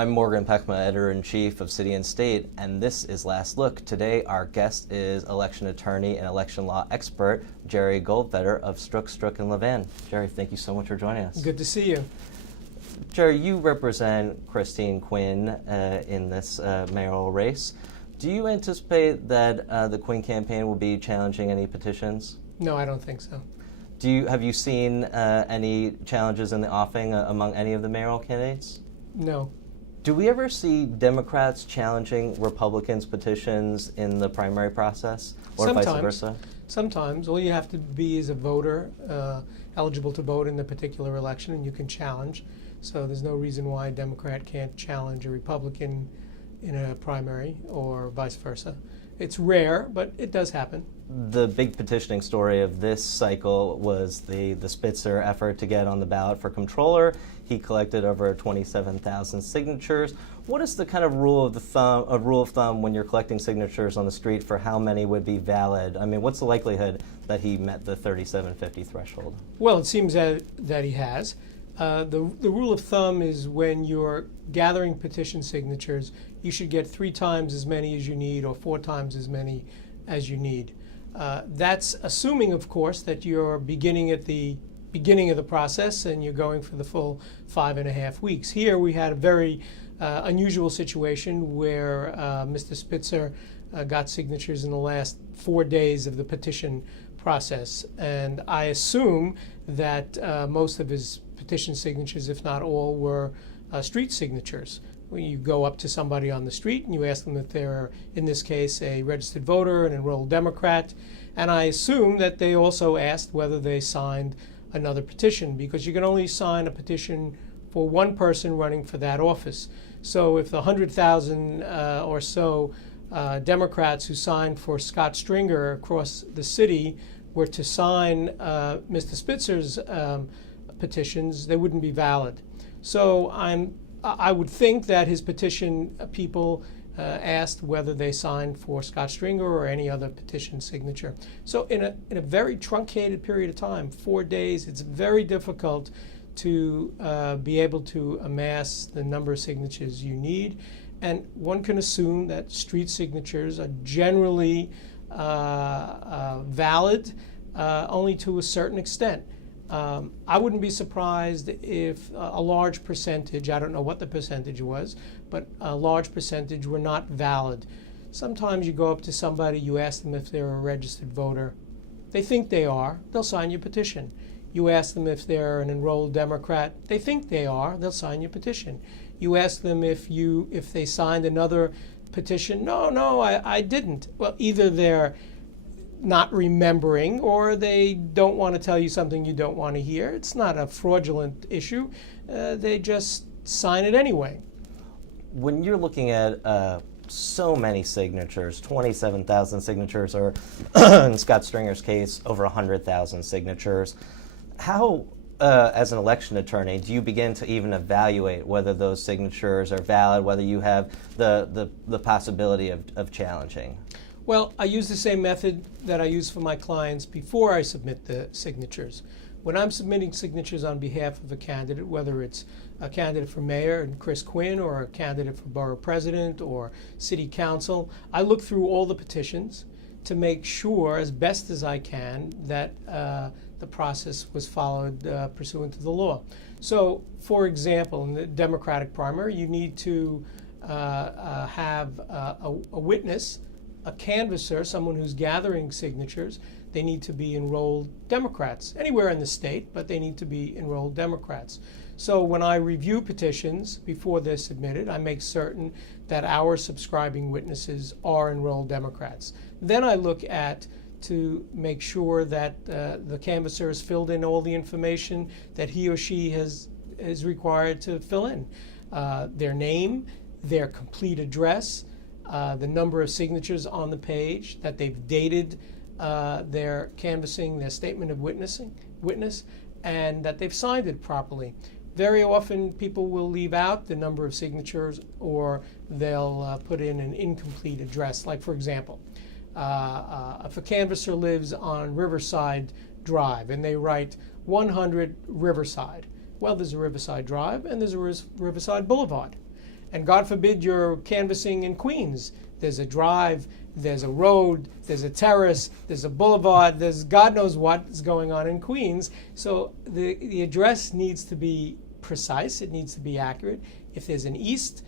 I'm Morgan Peckma, Editor-in-Chief of City and State, and this is Last Look. Today, our guest is election attorney and election law expert, Jerry Goldfeder of Strzok and Levin. Jerry, thank you so much for joining us. Good to see you. Jerry, you represent Christine Quinn in this mayoral race. Do you anticipate that the Quinn campaign will be challenging any petitions? No, I don't think so. Have you seen any challenges in the offing among any of the mayoral candidates? No. Do we ever see Democrats challenging Republicans' petitions in the primary process, or Sometimes. vice versa? Sometimes. All you have to be is a voter, eligible to vote in the particular election, and you can challenge. So there's no reason why a Democrat can't challenge a Republican in a primary, or vice versa. It's rare, but it does happen. The big petitioning story of this cycle was the Spitzer effort to get on the ballot for comptroller. He collected over 27,000 signatures. What is the kind of rule of thumb when you're collecting signatures on the street for how many would be valid? I mean, what's the likelihood that he met the 3,750 threshold? Well, it seems that he has. The rule of thumb is when you're gathering petition signatures, you should get 3 times as many as you need or 4 times as many as you need. That's assuming, of course, that you're beginning at the beginning of the process and you're going for the full 5.5 weeks. Here we had a very unusual situation where Mr. Spitzer got signatures in the last 4 days of the petition process. And I assume that most of his petition signatures, if not all, were street signatures. When you go up to somebody on the street and you ask them if they're, in this case, a registered voter, an enrolled Democrat, and I assume that they also asked whether they signed another petition, because you can only sign a petition for one person running for that office. So if the 100,000 or so Democrats who signed for Scott Stringer across the city were to sign Mr. Spitzer's petitions, they wouldn't be valid. So I would think that his petition people asked whether they signed for Scott Stringer or any other petition signature. So in a very truncated period of time, 4 days, it's very difficult to be able to amass the number of signatures you need. And one can assume that street signatures are generally valid only to a certain extent. I wouldn't be surprised if a large percentage, I don't know what the percentage was, but a large percentage were not valid. Sometimes you go up to somebody, you ask them if they're a registered voter. They think they are, they'll sign your petition. You ask them if they're an enrolled Democrat. They think they are, they'll sign your petition. You ask them if they signed another petition. No, I didn't. Well, either they're not remembering, or they don't want to tell you something you don't want to hear. It's not a fraudulent issue. They just sign it anyway. When you're looking at so many signatures, 27,000 signatures, or in Scott Stringer's case, over 100,000 signatures, how, as an election attorney, do you begin to even evaluate whether those signatures are valid, whether you have the possibility of challenging? Well, I use the same method that I use for my clients before I submit the signatures. When I'm submitting signatures on behalf of a candidate, whether it's a candidate for mayor and Chris Quinn, or a candidate for borough president or city council, I look through all the petitions to make sure, as best as I can, that the process was followed pursuant to the law. So, for example, in the Democratic primary, you need to have a witness, a canvasser, someone who's gathering signatures. They need to be enrolled Democrats, anywhere in the state, but they need to be enrolled Democrats. So when I review petitions before they're submitted, I make certain that our subscribing witnesses are enrolled Democrats. Then I look to make sure that the canvasser has filled in all the information that he or she is required to fill in. Their name, their complete address, the number of signatures on the page, that they've dated their canvassing, their statement of witness, and that they've signed it properly. Very often people will leave out the number of signatures, or they'll put in an incomplete address. Like, for example, if a canvasser lives on Riverside Drive and they write 100 Riverside, well, there's a Riverside Drive and there's a Riverside Boulevard. And God forbid you're canvassing in Queens. There's a drive, there's a road, there's a terrace, there's a boulevard, there's God knows what is going on in Queens. So the address needs to be precise, it needs to be accurate. If there's an east,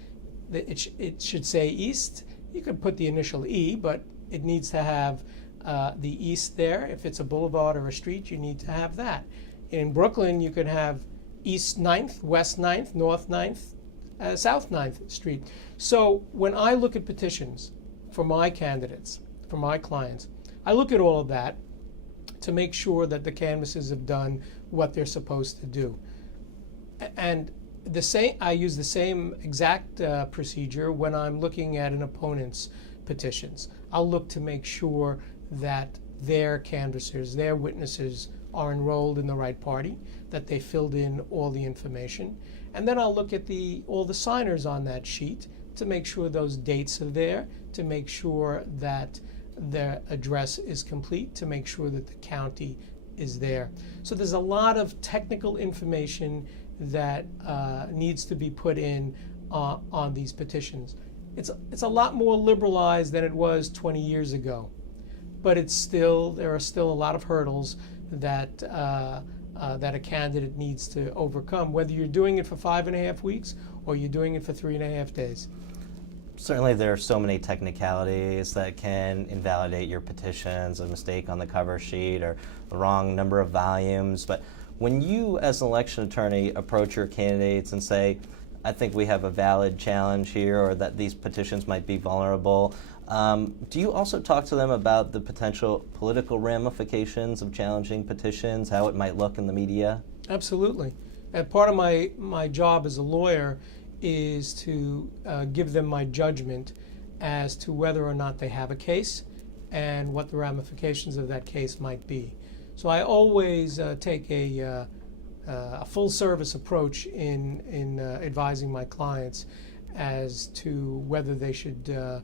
it should say east. You could put the initial E, but it needs to have the east there. If it's a boulevard or a street, you need to have that. In Brooklyn, you could have East 9th, West 9th, North 9th, South 9th Street. So when I look at petitions for my candidates, for my clients, I look at all of that to make sure that the canvassers have done what they're supposed to do. And I use the same exact procedure when I'm looking at an opponent's petitions. I'll look to make sure that their canvassers, their witnesses are enrolled in the right party, that they filled in all the information. And then I'll look at all the signers on that sheet to make sure those dates are there, to make sure that their address is complete, to make sure that the county is there. So there's a lot of technical information that needs to be put in on these petitions. It's a lot more liberalized than it was 20 years ago, but there are still a lot of hurdles that that a candidate needs to overcome, whether you're doing it for 5.5 weeks or you're doing it for 3.5 days. Certainly there are so many technicalities that can invalidate your petitions, a mistake on the cover sheet or the wrong number of volumes. But when you, as an election attorney, approach your candidates and say, I think we have a valid challenge here, or that these petitions might be vulnerable, do you also talk to them about the potential political ramifications of challenging petitions, how it might look in the media? Absolutely. And part of my job as a lawyer is to give them my judgment as to whether or not they have a case and what the ramifications of that case might be. So I always take a full-service approach in advising my clients as to whether they should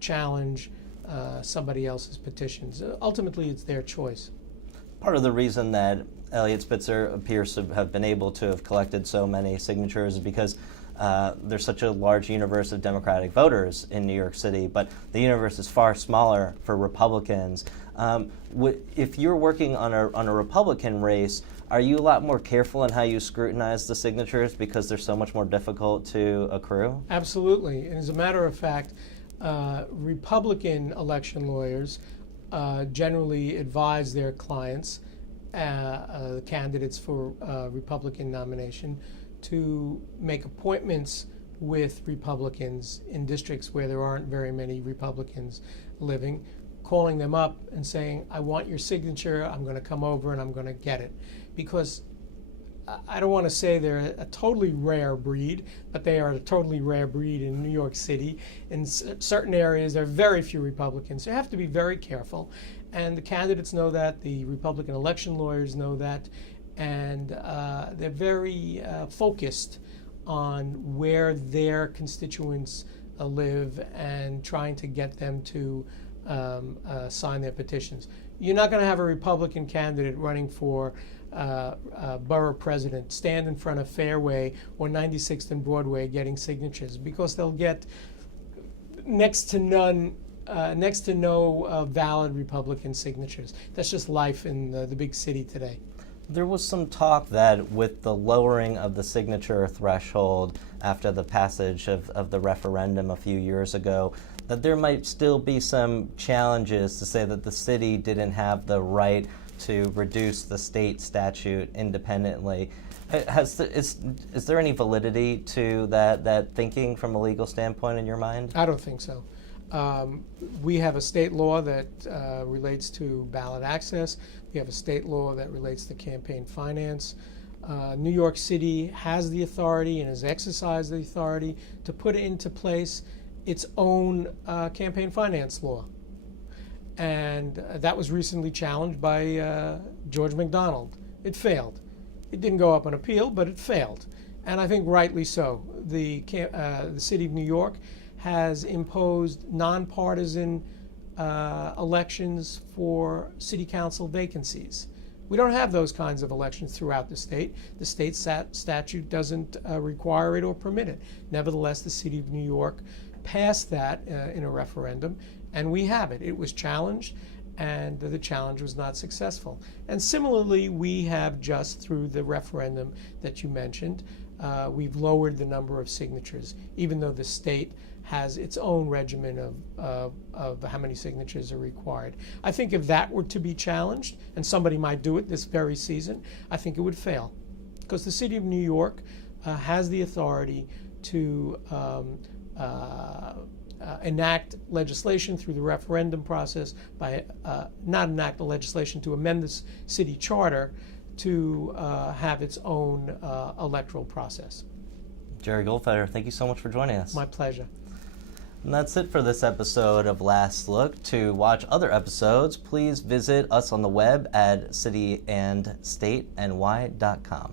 challenge somebody else's petitions. Ultimately, it's their choice. Part of the reason that Eliot Spitzer appears to have been able to have collected so many signatures is because there's such a large universe of Democratic voters in New York City, but the universe is far smaller for Republicans. If you're working on a Republican race, are you a lot more careful in how you scrutinize the signatures because they're so much more difficult to accrue? Absolutely. And as a matter of fact, Republican election lawyers generally advise their clients, candidates for Republican nomination, to make appointments with Republicans in districts where there aren't very many Republicans living, calling them up and saying, I want your signature, I'm going to come over and I'm going to get it. Because I don't want to say they're a totally rare breed, but they are a totally rare breed in New York City. In certain areas, there are very few Republicans. So you have to be very careful. And the candidates know that, the Republican election lawyers know that, and they're very focused on where their constituents live and trying to get them to sign their petitions. You're not going to have a Republican candidate running for borough president stand in front of Fairway or 96th and Broadway getting signatures, because they'll get next to no valid Republican signatures. That's just life in the big city today. There was some talk that with the lowering of the signature threshold after the passage of the referendum a few years ago, that there might still be some challenges to say that the city didn't have the right to reduce the state statute independently. Is there any validity to that thinking from a legal standpoint in your mind? I don't think so. We have a state law that relates to ballot access. We have a state law that relates to campaign finance. New York City has the authority and has exercised the authority to put into place its own campaign finance law. And that was recently challenged by George McDonald. It failed. It didn't go up on appeal, but it failed. And I think rightly so. The city of New York has imposed nonpartisan elections for city council vacancies. We don't have those kinds of elections throughout the state. The state statute doesn't require it or permit it. Nevertheless, the city of New York passed that in a referendum, and we have it. It was challenged, and the challenge was not successful. And similarly, we have just through the referendum that you mentioned, we've lowered the number of signatures, even though the state has its own regimen of how many signatures are required. I think if that were to be challenged, and somebody might do it this very season, I think it would fail. Because the city of New York has the authority to enact legislation through the referendum process, by not enact the legislation to amend the city charter to have its own electoral process. Jerry Goldfeder, thank you so much for joining us. My pleasure. And that's it for this episode of Last Look. To watch other episodes, please visit us on the web at cityandstateny.com.